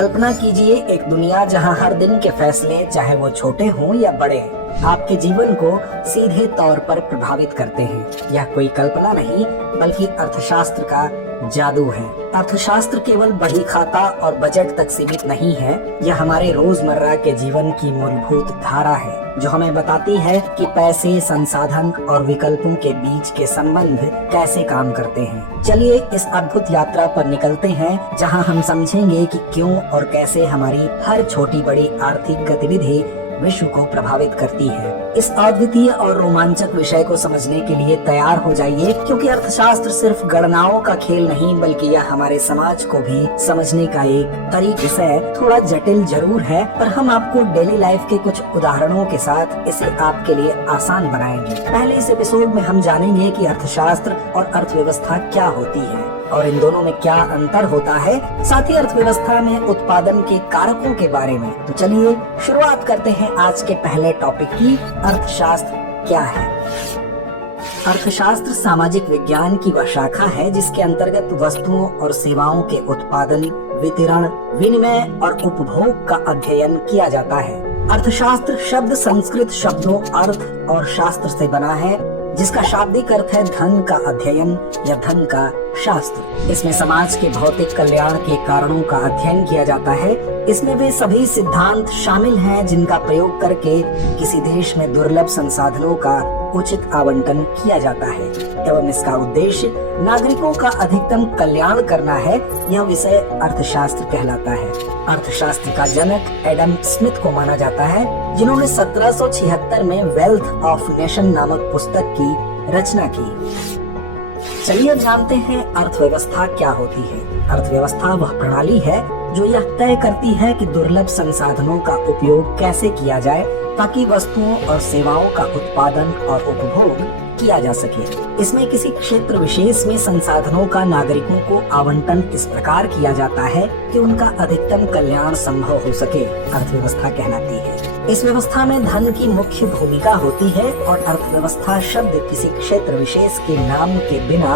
कल्पना कीजिए एक दुनिया जहां हर दिन के फैसले, चाहे वो छोटे हों या बड़े, आपके जीवन को सीधे तौर पर प्रभावित करते हैं। यह कोई कल्पना नहीं बल्कि अर्थशास्त्र का जादू है। अर्थशास्त्र केवल बही खाता और बजट तक सीमित नहीं है, यह हमारे रोजमर्रा के जीवन की मूलभूत धारा है जो हमें बताती है कि पैसे, संसाधन और विकल्पों के बीच के संबंध कैसे काम करते हैं। चलिए इस अद्भुत यात्रा पर निकलते हैं जहां हम समझेंगे कि क्यों और कैसे हमारी हर छोटी बड़ी आर्थिक गतिविधि विश्व को प्रभावित करती है। इस अद्वितीय और रोमांचक विषय को समझने के लिए तैयार हो जाइए, क्योंकि अर्थशास्त्र सिर्फ गणनाओं का खेल नहीं बल्कि यह हमारे समाज को भी समझने का एक तरीका विषय। थोड़ा जटिल जरूर है, पर हम आपको डेली लाइफ के कुछ उदाहरणों के साथ इसे आपके लिए आसान बनाएंगे। पहले इस एपिसोड में हम जानेंगे कि अर्थशास्त्र और अर्थव्यवस्था क्या होती है और इन दोनों में क्या अंतर होता है, साथ ही अर्थव्यवस्था में उत्पादन के कारकों के बारे में। तो चलिए शुरुआत करते हैं आज के पहले टॉपिक की। अर्थशास्त्र क्या है? अर्थशास्त्र सामाजिक विज्ञान की वह शाखा है जिसके अंतर्गत वस्तुओं और सेवाओं के उत्पादन, वितरण, विनिमय और उपभोग का अध्ययन किया जाता है। अर्थशास्त्र शब्द संस्कृत शब्दों अर्थ और शास्त्र से बना है, जिसका शाब्दिक अर्थ है धन का अध्ययन या धन का शास्त्र। इसमें समाज के भौतिक कल्याण के कारणों का अध्ययन किया जाता है। इसमें वे सभी सिद्धांत शामिल हैं जिनका प्रयोग करके किसी देश में दुर्लभ संसाधनों का उचित आवंटन किया जाता है एवं इसका उद्देश्य नागरिकों का अधिकतम कल्याण करना है। यह विषय अर्थशास्त्र कहलाता है। अर्थशास्त्र का जनक एडम स्मिथ को माना जाता है, जिन्होंने 1776 में वेल्थ ऑफ नेशन नामक पुस्तक की रचना की। चलिए अब जानते हैं अर्थव्यवस्था क्या होती है। अर्थव्यवस्था वह प्रणाली है जो यह तय करती है कि दुर्लभ संसाधनों का उपयोग कैसे किया जाए ताकि वस्तुओं और सेवाओं का उत्पादन और उपभोग किया जा सके। इसमें किसी क्षेत्र विशेष में संसाधनों का नागरिकों को आवंटन इस प्रकार किया जाता है कि उनका अधिकतम कल्याण संभव हो सके, अर्थव्यवस्था कहलाती है। इस व्यवस्था में धन की मुख्य भूमिका होती है और अर्थव्यवस्था शब्द किसी क्षेत्र विशेष के नाम के बिना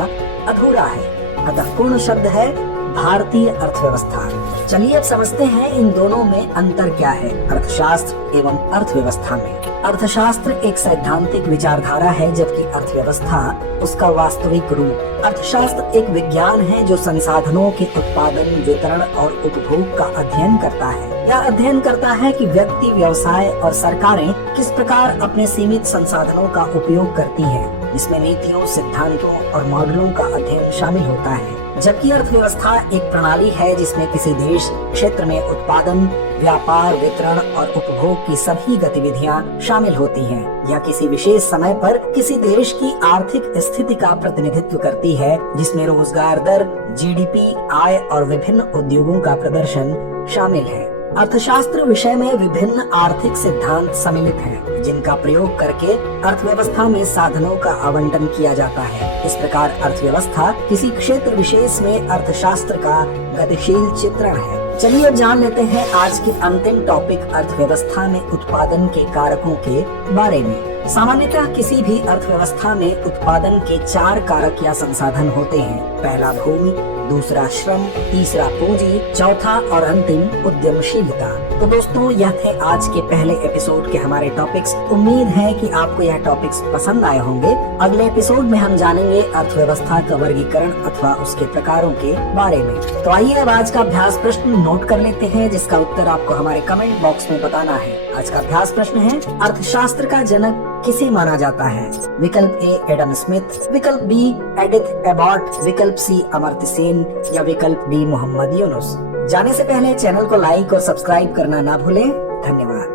अधूरा है। अतः पूर्ण शब्द है भारतीय अर्थव्यवस्था। चलिए अब समझते हैं इन दोनों में अंतर क्या है, अर्थशास्त्र एवं अर्थव्यवस्था में। अर्थशास्त्र एक सैद्धांतिक विचारधारा है जबकि अर्थव्यवस्था उसका वास्तविक रूप। अर्थशास्त्र एक विज्ञान है जो संसाधनों के उत्पादन, वितरण और उपभोग का अध्ययन करता है। यह अध्ययन करता है कि व्यक्ति, व्यवसाय और सरकारें किस प्रकार अपने सीमित संसाधनों का उपयोग करती हैं। इसमें नीतियों, सिद्धांतों और मॉडलों का अध्ययन शामिल होता है। जबकि अर्थव्यवस्था एक प्रणाली है जिसमें किसी देश क्षेत्र में उत्पादन, व्यापार, वितरण और उपभोग की सभी गतिविधियां शामिल होती हैं। यह किसी विशेष समय पर किसी देश की आर्थिक स्थिति का प्रतिनिधित्व करती है, जिसमें रोजगार दर, जीडीपी, आय और विभिन्न उद्योगों का प्रदर्शन शामिल है। अर्थशास्त्र विषय में विभिन्न आर्थिक सिद्धांत सम्मिलित हैं, जिनका प्रयोग करके अर्थव्यवस्था में साधनों का आवंटन किया जाता है। इस प्रकार अर्थव्यवस्था किसी क्षेत्र विशेष में अर्थशास्त्र का गतिशील चित्रण है। चलिए अब जान लेते हैं आज के अंतिम टॉपिक अर्थव्यवस्था में उत्पादन के कारकों के बारे में। सामान्यतः किसी भी अर्थव्यवस्था में उत्पादन के 4 कारक या संसाधन होते हैं। पहला भूमि, दूसरा श्रम, तीसरा पूंजी, चौथा और अंतिम उद्यमशीलता। तो दोस्तों यह थे आज के पहले एपिसोड के हमारे टॉपिक्स। उम्मीद है कि आपको यह टॉपिक्स पसंद आए होंगे। अगले एपिसोड में हम जानेंगे अर्थव्यवस्था का वर्गीकरण अथवा उसके प्रकारों के बारे में। तो आइए अब आज का अभ्यास प्रश्न नोट कर लेते हैं, जिसका उत्तर आपको हमारे कमेंट बॉक्स में बताना है। आज का अभ्यास प्रश्न है, अर्थशास्त्र का जनक किसे माना जाता है? विकल्प ए एडम स्मिथ, विकल्प बी एडिथ एबॉट, विकल्प सी अमर्त्य सेन या विकल्प डी मोहम्मद यूनुस। जाने से पहले चैनल को लाइक और सब्सक्राइब करना ना भूलें। धन्यवाद।